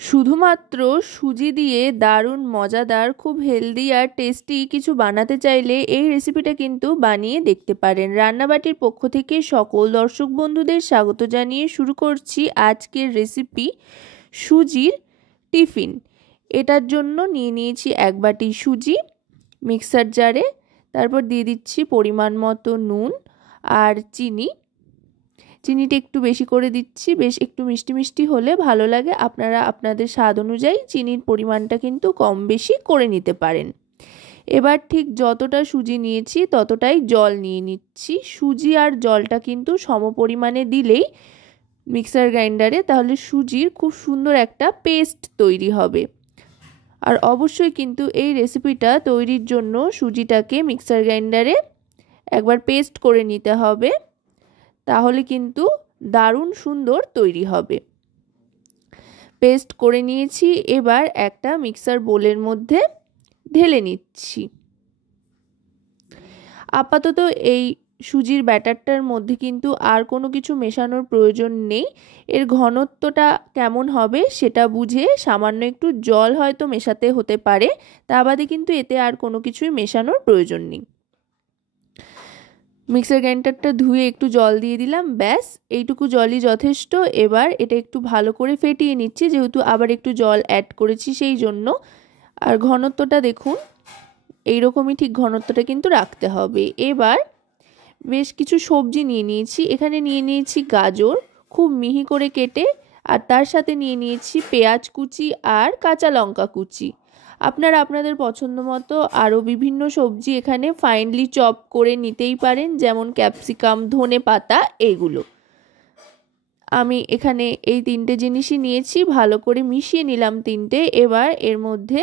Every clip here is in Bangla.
শুধুমাত্র সুজি দিয়ে দারুণ মজাদার খুব হেলদি আর টেস্টি কিছু বানাতে চাইলে এই রেসিপিটা কিন্তু বানিয়ে দেখতে পারেন। রান্নাবাটির পক্ষ থেকে সকল দর্শক বন্ধুদের স্বাগত জানিয়ে শুরু করছি আজকের রেসিপি সুজির টিফিন। এটার জন্য নিয়ে নিয়েছি 1 বাটি সুজি মিক্সার জারে, তারপর দিয়ে দিচ্ছি পরিমাণ মতো নুন আর চিনিটা একটু বেশি করে দিচ্ছি, বেশ একটু মিষ্টি মিষ্টি হলে ভালো লাগে। আপনারা আপনাদের স্বাদ অনুযায়ী চিনির পরিমাণটা কিন্তু কম বেশি করে নিতে পারেন। এবার ঠিক যতটা সুজি নিয়েছি ততটাই জল নিয়ে নিচ্ছি। সুজি আর জলটা কিন্তু সম পরিমাণে দিলেই মিক্সার গ্রাইন্ডারে তাহলে সুজির খুব সুন্দর একটা পেস্ট তৈরি হবে। আর অবশ্যই কিন্তু এই রেসিপিটা তৈরির জন্য সুজিটাকে মিক্সার গ্রাইন্ডারে একবার পেস্ট করে নিতে হবে, তাহলে কিন্তু দারুণ সুন্দর তৈরি হবে। পেস্ট করে নিয়েছি, এবার একটা মিক্সার বোলের মধ্যে ঢেলে নিচ্ছি। আপাতত এই সুজির ব্যাটারটার মধ্যে কিন্তু আর কোনো কিছু মেশানোর প্রয়োজন নেই। এর ঘনত্বটা কেমন হবে সেটা বুঝে সামান্য একটু জল হয়তো মেশাতে হতে পারে, তা বাদে কিন্তু এতে আর কোনো কিছুই মেশানোর প্রয়োজন নেই। মিক্সার গ্রাইন্ডারটা ধুয়ে একটু জল দিয়ে দিলাম, ব্যাস এইটুকু জলই যথেষ্ট। এবার এটা একটু ভালো করে ফেটিয়ে নিচ্ছি, যেহেতু আবার একটু জল অ্যাড করেছি সেই জন্য। আর ঘনত্বটা দেখুন, এইরকমই ঠিক ঘনত্বটা কিন্তু রাখতে হবে। এবার বেশ কিছু সবজি নিয়ে নিয়েছি, এখানে নিয়ে নিয়েছি গাজর খুব মিহি করে কেটে, আর তার সাথে নিয়ে নিয়েছি পেঁয়াজ কুচি আর কাঁচা লঙ্কা কুচি। আপনারা আপনাদের পছন্দ মতো আরও বিভিন্ন সবজি এখানে ফাইনলি চপ করে নিতেই পারেন, যেমন ক্যাপসিকাম, ধনে পাতা, এগুলো। আমি এখানে এই 3টে জিনিসই নিয়েছি, ভালো করে মিশিয়ে নিলাম 3টে। এবার এর মধ্যে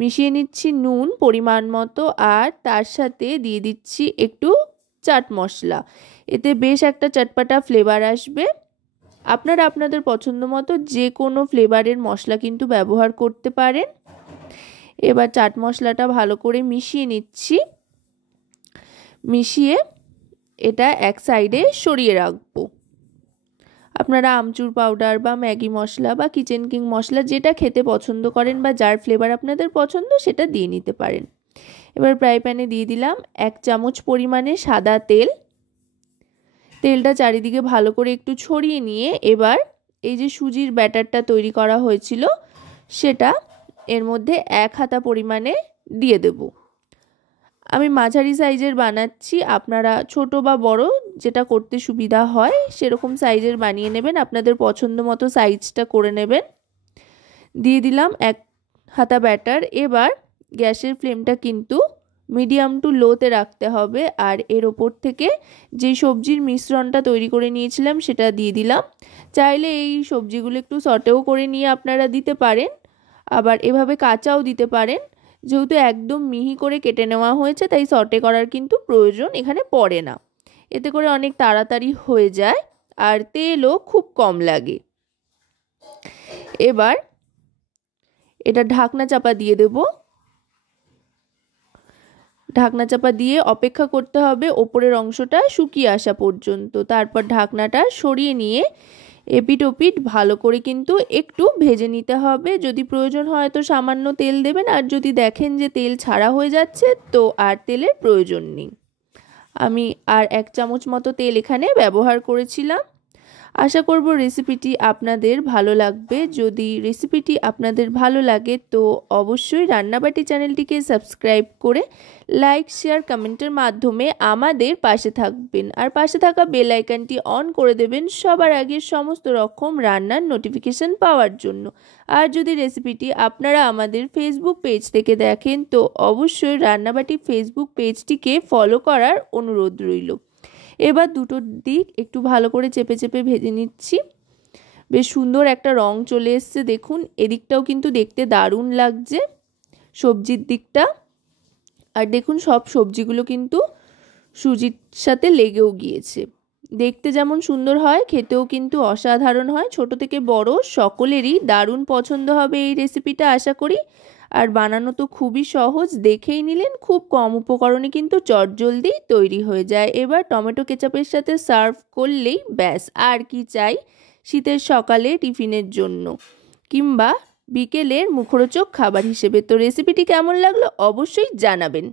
মিশিয়ে নিচ্ছি নুন পরিমাণ মতো, আর তার সাথে দিয়ে দিচ্ছি একটু চাট মশলা। এতে বেশ একটা চটপাটা ফ্লেভার আসবে। আপনারা আপনাদের পছন্দ মতো যে কোনো ফ্লেভারের মশলা কিন্তু ব্যবহার করতে পারেন। এবার চাট মশলাটা ভালো করে মিশিয়ে নিচ্ছি, মিশিয়ে এটা এক সাইডে সরিয়ে রাখবো। আপনারা আমচুর পাউডার বা ম্যাগি মশলা বা কিচেন কিং মশলা যেটা খেতে পছন্দ করেন বা যার ফ্লেভার আপনাদের পছন্দ সেটা দিয়ে নিতে পারেন। এবার ফ্রাই প্যানে দিয়ে দিলাম 1 চামচ পরিমাণে সাদা তেল। তেলটা চারিদিকে ভালো করে একটু ছড়িয়ে নিয়ে এবার এই যে সুজির ব্যাটারটা তৈরি করা হয়েছিল সেটা এর মধ্যে 1 হাতা পরিমাণে দিয়ে দেব। আমি মাঝারি সাইজের বানাচ্ছি, আপনারা ছোট বা বড় যেটা করতে সুবিধা হয় সেরকম সাইজের বানিয়ে নেবেন, আপনাদের পছন্দ মতো সাইজটা করে নেবেন। দিয়ে দিলাম 1 হাতা ব্যাটার। এবার গ্যাসের ফ্লেমটা কিন্তু মিডিয়াম টু লোতে রাখতে হবে, আর এর ওপর থেকে যে সবজির মিশ্রণটা তৈরি করে নিয়েছিলাম সেটা দিয়ে দিলাম। চাইলে এই সবজিগুলো একটু সটেও করে নিয়ে আপনারা দিতে পারেন, আবার এভাবে কাঁচাও দিতে পারেন। যেহেতু একদম মিহি করে কেটে নেওয়া হয়েছে তাই সটে করার কিন্তু প্রয়োজন এখানে পড়ে না, এতে করে অনেক তাড়াতাড়ি হয়ে যায় আর তেলও খুব কম লাগে। এবার এটা ঢাকনা চাপা দিয়ে দেব। ঢাকনা চাপা দিয়ে অপেক্ষা করতে হবে ওপরের অংশটা শুকিয়ে আসা পর্যন্ত। তারপর ঢাকনাটা সরিয়ে নিয়ে এপিট ওপিট ভালো করে কিন্তু একটু ভেজে নিতে হবে। যদি প্রয়োজন হয় তো সামান্য তেল দেবেন, আর যদি দেখেন যে তেল ছাড়া হয়ে যাচ্ছে তো আর তেলের প্রয়োজন নেই। আমি আর 1 চামচ মতো তেল এখানে ব্যবহার করেছিলাম। আশা করব রেসিপিটি আপনাদের ভালো লাগবে। যদি রেসিপিটি আপনাদের ভালো লাগে তো অবশ্যই রান্নাবাটি চ্যানেলটিকে সাবস্ক্রাইব করে লাইক, শেয়ার, কমেন্টের মাধ্যমে আমাদের পাশে থাকবেন, আর পাশে থাকা বেল আইকনটি অন করে দেবেন সবার আগে সমস্ত রকম রান্নার নোটিফিকেশন পাওয়ার জন্য। আর যদি রেসিপিটি আপনারা আমাদের ফেসবুক পেজ থেকে দেখেন তো অবশ্যই রান্নাবাটি ফেসবুক পেজটিকে ফলো করার অনুরোধ রইল। এবার দুটো দিক একটু ভালো করে চেপে চেপে ভেজে নিচ্ছি। বেশ সুন্দর একটা রং চলে এসছে, দেখুন এদিকটাও কিন্তু দেখতে দারুণ লাগছে সবজির দিকটা। আর দেখুন সব সবজিগুলো কিন্তু সুজির সাথে লেগেও গিয়েছে। দেখতে যেমন সুন্দর হয় খেতেও কিন্তু অসাধারণ হয়। ছোট থেকে বড় সকলেরই দারুণ পছন্দ হবে এই রেসিপিটা আশা করি। আর বানানো তো খুবই সহজ, দেখেই নিলেন খুব কম উপকরণে কিন্তু চটজলদি তৈরি হয়ে যায়। এবার টমেটো কেচাপের সাথে সার্ভ করলেই ব্যাস, আর কি চাই শীতের সকালে টিফিনের জন্য। কিংবা বিকেলের মুখরোচক খাবার হিসেবে। তো রেসিপিটি কেমন লাগলো অবশ্যই জানাবেন।